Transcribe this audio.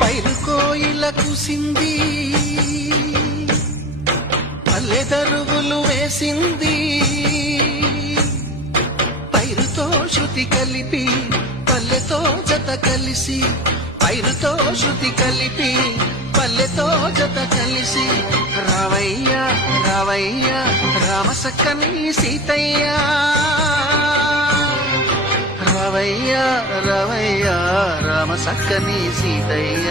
పైరు కోయిల కుసింది పల్లె దరువులు వేసింది. పైరుతో శృతి కలిపి పల్లెతో జత కలిసి పైరుతో శృతి కలిపి పల్లెతో జత కలిసి. రావయ్య రావయ్య రామసక్కని సీతయ్య. రావయ్య రామ సక్కని సీతయ్య.